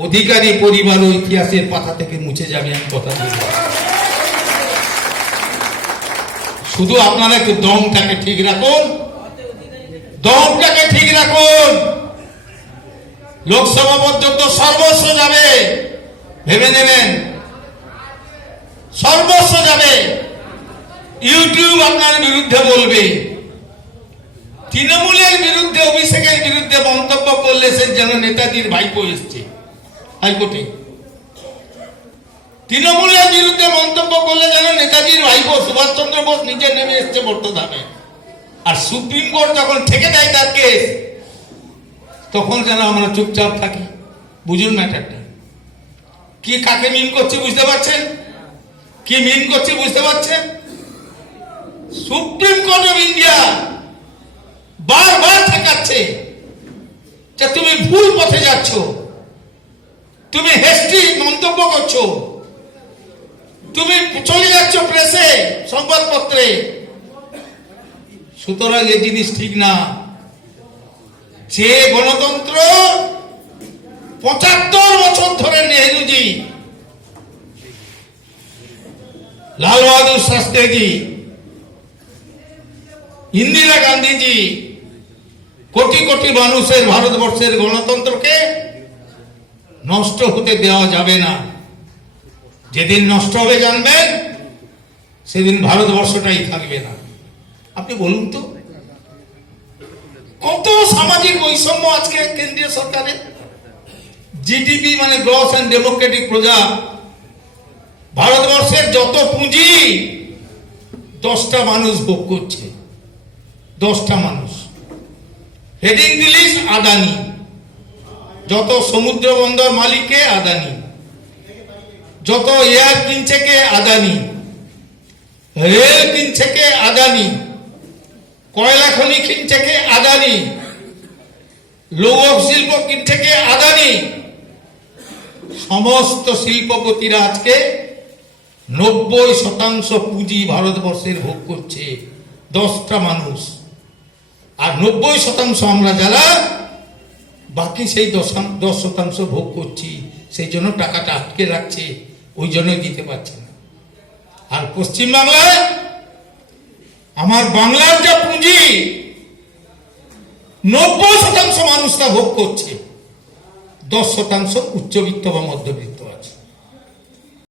অধিকারী পরিবার ও ইতিহাসের পাতা থেকে মুছে যাবে আমি কথা। শুধু আপনারা একটু দমটাকে ঠিক রাখুন। দমটাকে ঠিক রাখুন। লোকসভা পর্যন্ত সর্বস্ব যাবে। ভেবে নেবেন। সর্বস্ব যাবে। ইউটিউব আপনার বিরুদ্ধে বলবে। তৃণমূলের বিরুদ্ধে, অভিষেকের বিরুদ্ধে মন্তব্য করলে সে যেন নেতাজির ভাইপো এসছে। হাইকোর্টে। তৃণমূলের বিরুদ্ধে মন্তব্য করলে যেন নেতাজির ভাইপো সুভাষচন্দ্র বোস নিজে নেমে এসছে বর্তমানে আর সুপ্রিম কোর্ট যখন ঠেকে দেয় তার কেস, তখন যেন আমরা চুপচাপ থাকি। বুঝুন ম্যাটারটা। কি কাকে মিন করছে বুঝতে পারছেন? কি মিন করছে বুঝতে পারছেন? সুপ্রিম কোর্ট অফ ইন্ডিয়া বারবার ঠেকাচ্ছে যে তুমি ভুল পথে যাচ্ছ। তুমি হেস্টি মন্তব্য করছ। তুমি চলে যাচ্ছ প্রেসে সংবাদপত্রে। সুতরাং এই জিনিস ঠিক না। যে গণতন্ত্র পঁচাত্তর বছর ধরে নেহরুজি, লাল বাহাদুর শাস্ত্রীজি, ইন্দিরা গান্ধীজি, কোটি কোটি মানুষের ভারতবর্ষের গণতন্ত্রকে নষ্ট হতে দেওয়া যাবে না। যেদিন নষ্ট হবে জানবেন, সেদিন ভারতবর্ষটাই থাকবে না। আপনি বলুন তো, কত সামাজিক বৈষম্য আজকে কেন্দ্রীয় সরকারের জিডিপি মানে গ্রস অ্যান্ড ডেমোক্রেটিক প্রজা। ভারতবর্ষের যত পুঁজি, দশটা মানুষ ভোগ করছে। দশটা মানুষ। হেডিং দিলিস আদানি। যত সমুদ্র বন্দর মালিককে আদানি। যত এয়ার কিনছে কে আদানি। রেল কিনছে কে আদানি। কয়লা খনি কিনছে কে আদানি। লৌহ শিল্প কিনছে কে আদানি। সমস্ত শিল্পপতিরা আজকে নব্বই শতাংশ পুঁজি ভারতবর্ষের ভোগ করছে। দশটা মানুষ। আর নব্বই শতাংশ আমরা যারা বাকি সেই দশ দশ শতাংশ ভোগ করছি, সেই জন্য টাকাটা আটকে রাখছে, ওই জন্যই দিতে পারছে না। আর পশ্চিমবাংলায় আমার বাংলার যা পুঁজি, নব্বই শতাংশ মানুষটা ভোগ করছে। দশ শতাংশ উচ্চবিত্ত বা মধ্যবিত্ত।